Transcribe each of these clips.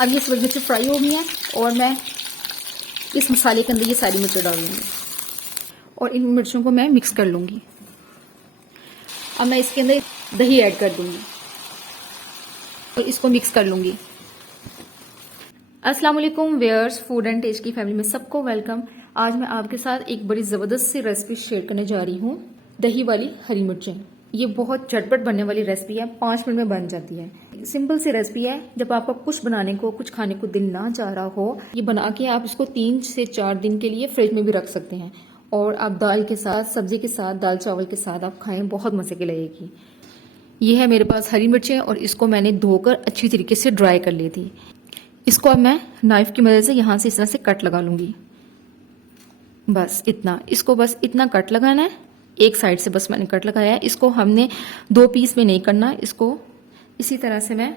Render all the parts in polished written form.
अब ये सब्ज़ी मिर्ची फ्राई हो गई है और मैं इस मसाले के अंदर ये सारी मिर्चें डाल दूँगी और इन मिर्चों को मैं मिक्स कर लूँगी। अब मैं इसके अंदर दही ऐड कर दूँगी और इसको मिक्स कर लूँगी। अस्सलाम वालेकुम व्यूअर्स, फूड एंड टेस्ट की फैमिली में सबको वेलकम। आज मैं आपके साथ एक बड़ी ज़बरदस्त सी रेसिपी शेयर करने जा रही हूँ, दही वाली हरी मिर्चें। ये बहुत झटपट बनने वाली रेसिपी है, 5 मिनट में बन जाती है। सिंपल सी रेसिपी है। जब आपका कुछ बनाने को, कुछ खाने को दिल ना चाह रहा हो, ये बना के आप इसको 3 से 4 दिन के लिए फ्रिज में भी रख सकते हैं और आप दाल के साथ, सब्जी के साथ, दाल चावल के साथ आप खाएं, बहुत मजे की लगेगी। ये है मेरे पास हरी मिर्चें और इसको मैंने धोकर अच्छी तरीके से ड्राई कर ली थी। इसको अब मैं नाइफ की मदद से यहाँ से इस तरह से कट लगा लूंगी। बस इतना, इसको बस इतना कट लगाना है। एक साइड से बस मैंने कट लगाया है। इसको हमने 2 पीस में नहीं करना, इसको इसी तरह से मैं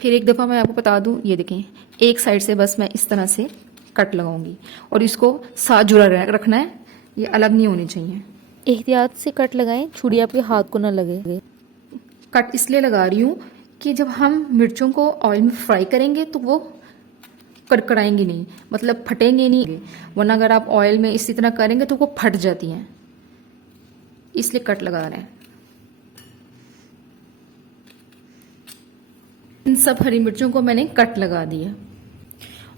फिर एक दफा मैं आपको बता दूं, ये देखें, एक साइड से बस मैं इस तरह से कट लगाऊंगी और इसको साथ जुड़ा रखना है, ये अलग नहीं होनी चाहिए। एहतियात से कट लगाएं, छुरी आपके हाथ को ना लगे। कट इसलिए लगा रही हूँ कि जब हम मिर्चों को ऑयल में फ्राई करेंगे तो वो कड़कड़ाएंगी नहीं, मतलब फटेंगे नहीं, वरना अगर आप ऑयल में इसी तरह करेंगे तो वो फट जाती हैं, इसलिए कट लगा रहे हैं। इन सब हरी मिर्चों को मैंने कट लगा दिया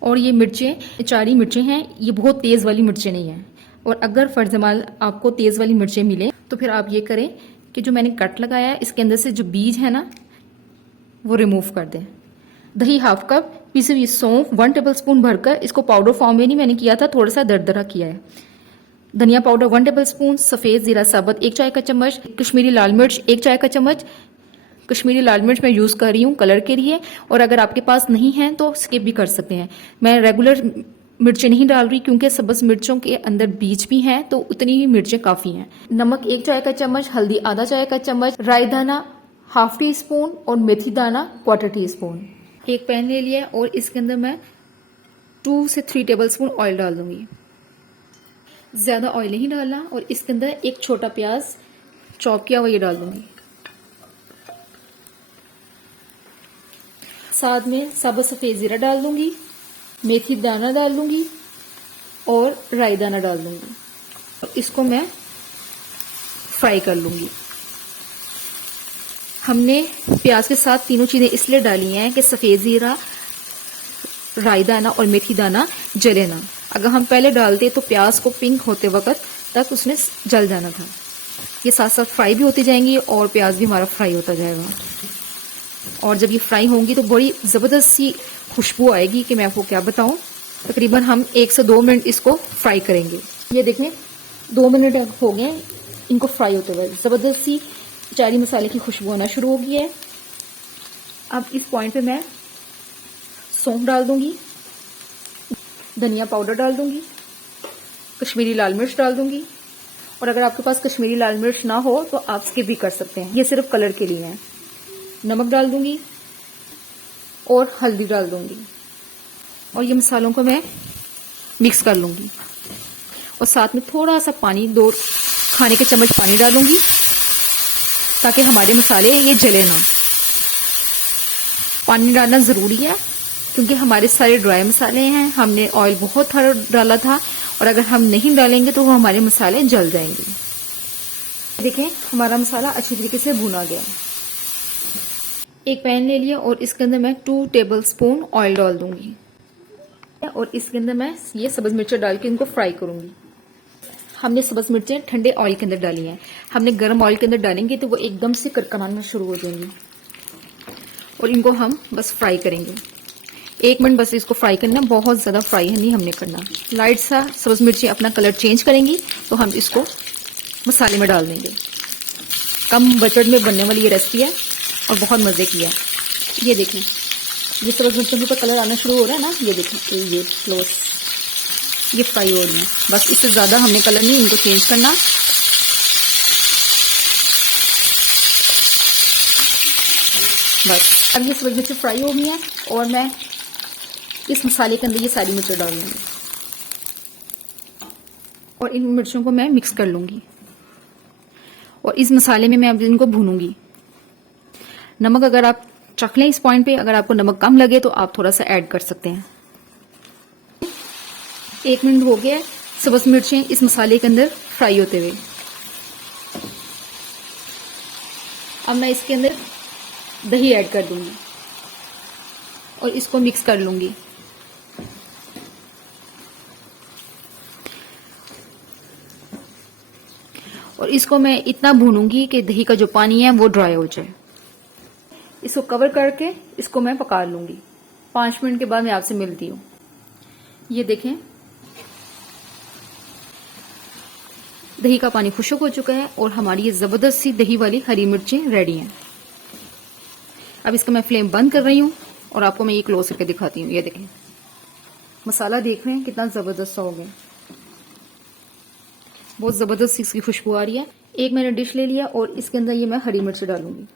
और ये मिर्चें चारी मिर्चें हैं, ये बहुत तेज वाली मिर्चें नहीं हैं। और अगर फर्जमाल आपको तेज वाली मिर्चें मिले तो फिर आप ये करें कि जो मैंने कट लगाया है इसके अंदर से जो बीज है ना वो रिमूव कर दें। दही हाफ कप, पीसी हुई सौंफ 1 टेबलस्पून भरकर, इसको पाउडर फॉर्म में नहीं मैंने किया था, थोड़ा सा दरदरा किया है। धनिया पाउडर 1 टेबलस्पून, सफेद जीरा साबुत 1 चाय का चम्मच, कश्मीरी लाल मिर्च 1 चाय का चम्मच। कश्मीरी लाल मिर्च मैं यूज कर रही हूँ कलर के लिए, और अगर आपके पास नहीं है तो स्किप भी कर सकते हैं। मैं रेगुलर मिर्चें नहीं डाल रही क्योंकि सब्ज मिर्चों के अंदर बीज भी हैं, तो उतनी ही मिर्चें काफी हैं। नमक 1 चाय का चम्मच, हल्दी आधा चाय का चम्मच, राई दाना ½ टी स्पून और मेथी दाना 1/4 टी स्पून। एक पैन ले लिया और इसके अंदर मैं 2 से 3 टेबलस्पून ऑयल डाल दूंगी। ज्यादा ऑयल नहीं डालना। और इसके अंदर एक छोटा प्याज चॉप किया हुआ ये डाल दूंगी। साथ में साबुत सफेद जीरा डाल दूंगी, मेथी दाना डाल दूंगी और राई दाना डाल दूंगी। इसको मैं फ्राई कर लूंगी। हमने प्याज के साथ तीनों चीजें इसलिए डाली हैं कि सफेद जीरा, राई दाना और मेथी दाना जले ना। अगर हम पहले डालते तो प्याज को पिंक होते वक्त तक उसने जल जाना था। ये साथ साथ फ्राई भी होती जाएंगी और प्याज भी हमारा फ्राई होता जाएगा। और जब ये फ्राई होंगी तो बड़ी जबरदस्त सी खुशबू आएगी कि मैं आपको क्या बताऊं। तकरीबन हम 1 से 2 मिनट इसको फ्राई करेंगे। ये देखें 2 मिनट हो गए इनको फ्राई होते हुए। जबरदस्त सी चारी मसाले की खुशबू आना शुरू हो गई है। अब इस पॉइंट पे मैं सौंफ डाल दूंगी, धनिया पाउडर डाल दूंगी, कश्मीरी लाल मिर्च डाल दूंगी, और अगर आपके पास कश्मीरी लाल मिर्च ना हो तो आप स्किप भी कर सकते हैं, ये सिर्फ कलर के लिए है। नमक डाल दूंगी और हल्दी डाल दूंगी और ये मसालों को मैं मिक्स कर लूंगी। और साथ में थोड़ा सा पानी, 2 खाने के चम्मच पानी डालूंगी ताकि हमारे मसाले ये जले ना। पानी डालना जरूरी है क्योंकि हमारे सारे ड्राई मसाले हैं, हमने ऑयल बहुत थोड़ा डाला था और अगर हम नहीं डालेंगे तो वो हमारे मसाले जल जाएंगे। देखें हमारा मसाला अच्छी तरीके से भुना गया। एक पैन ले लिया और इसके अंदर मैं 2 टेबलस्पून ऑयल डाल दूंगी और इसके अंदर मैं ये सब्ज मिर्चें डाल के इनको फ्राई करूंगी। हमने सब्ज मिर्चें ठंडे ऑयल के अंदर डाली हैं, हमने गर्म ऑयल के अंदर डालेंगे तो वो एकदम से कड़कड़ाना शुरू हो जाएंगी और इनको हम बस फ्राई करेंगे। 1 मिनट बस इसको फ्राई करना, बहुत ज्यादा फ्राई नहीं हमने करना। लाइट सा सब्ज मिर्चें अपना कलर चेंज करेंगी तो हम इसको मसाले में डाल देंगे। कम बजट में बनने वाली ये रेसिपी है और बहुत मजे की है। ये देखें ये सब्ज मिर्चों के ऊपर कलर आना शुरू हो रहा है ना, ये देखें ये क्लोज, ये फ्राई हो रही है। बस इससे ज्यादा हमने कलर नहीं इनको चेंज करना। बस अब ये सब्ज मिर्चें फ्राई हो गई हैं और मैं इस मसाले के अंदर ये सारी मिर्चें डाल दूंगी और इन मिर्चों को मैं मिक्स कर लूंगी और इस मसाले में मैं अब इनको भूनूंगी। नमक अगर आप चख लें इस पॉइंट पे। अगर आपको नमक कम लगे तो आप थोड़ा सा ऐड कर सकते हैं। 1 मिनट हो गया है सब्ज मिर्चें इस मसाले के अंदर फ्राई होते हुए। अब मैं इसके अंदर दही ऐड कर दूंगी और इसको मिक्स कर लूंगी। और इसको मैं इतना भूनूंगी कि दही का जो पानी है वो ड्राई हो जाए। इसको कवर करके इसको मैं पका लूंगी। 5 मिनट के बाद मैं आपसे मिलती हूँ। ये देखें दही का पानी खुश्क हो चुका है और हमारी ये जबरदस्त सी दही वाली हरी मिर्चें रेडी हैं। अब इसका मैं फ्लेम बंद कर रही हूँ और आपको मैं ये क्लोज करके दिखाती हूँ। ये देखें मसाला देख रहे हैं कितना जबरदस्त हो गया, बहुत जबरदस्त इसकी खुशबू आ रही है। एक मैंने डिश ले लिया और इसके अंदर ये मैं हरी मिर्च डालूंगी।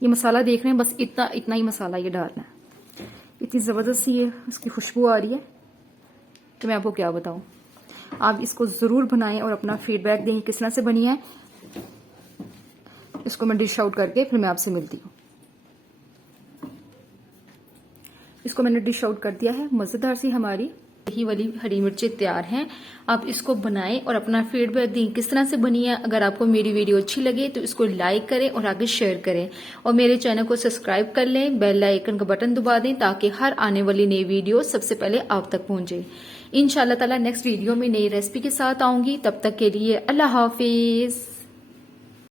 ये मसाला देख रहे हैं, बस इतना इतना ही मसाला ये डालना है। इतनी जबरदस्त ये इसकी खुशबू आ रही है तो मैं आपको क्या बताऊं। आप इसको जरूर बनाएं और अपना फीडबैक दें किस तरह से बनी है। इसको मैं डिश आउट करके फिर मैं आपसे मिलती हूँ। इसको मैंने डिश आउट कर दिया है। मजेदार सी हमारी दही वाली हरी मिर्चें तैयार हैं। आप इसको बनाएं और अपना फीडबैक दें किस तरह से बनी है। अगर आपको मेरी वीडियो अच्छी लगे तो इसको लाइक करें और आगे शेयर करें और मेरे चैनल को सब्सक्राइब कर लें। बेल आइकन का बटन दबा दें ताकि हर आने वाली नई वीडियो सबसे पहले आप तक पहुंचे। इंशाल्लाह ताला नेक्स्ट वीडियो में नई रेसिपी के साथ आऊंगी। तब तक के लिए अल्लाह हाफिज।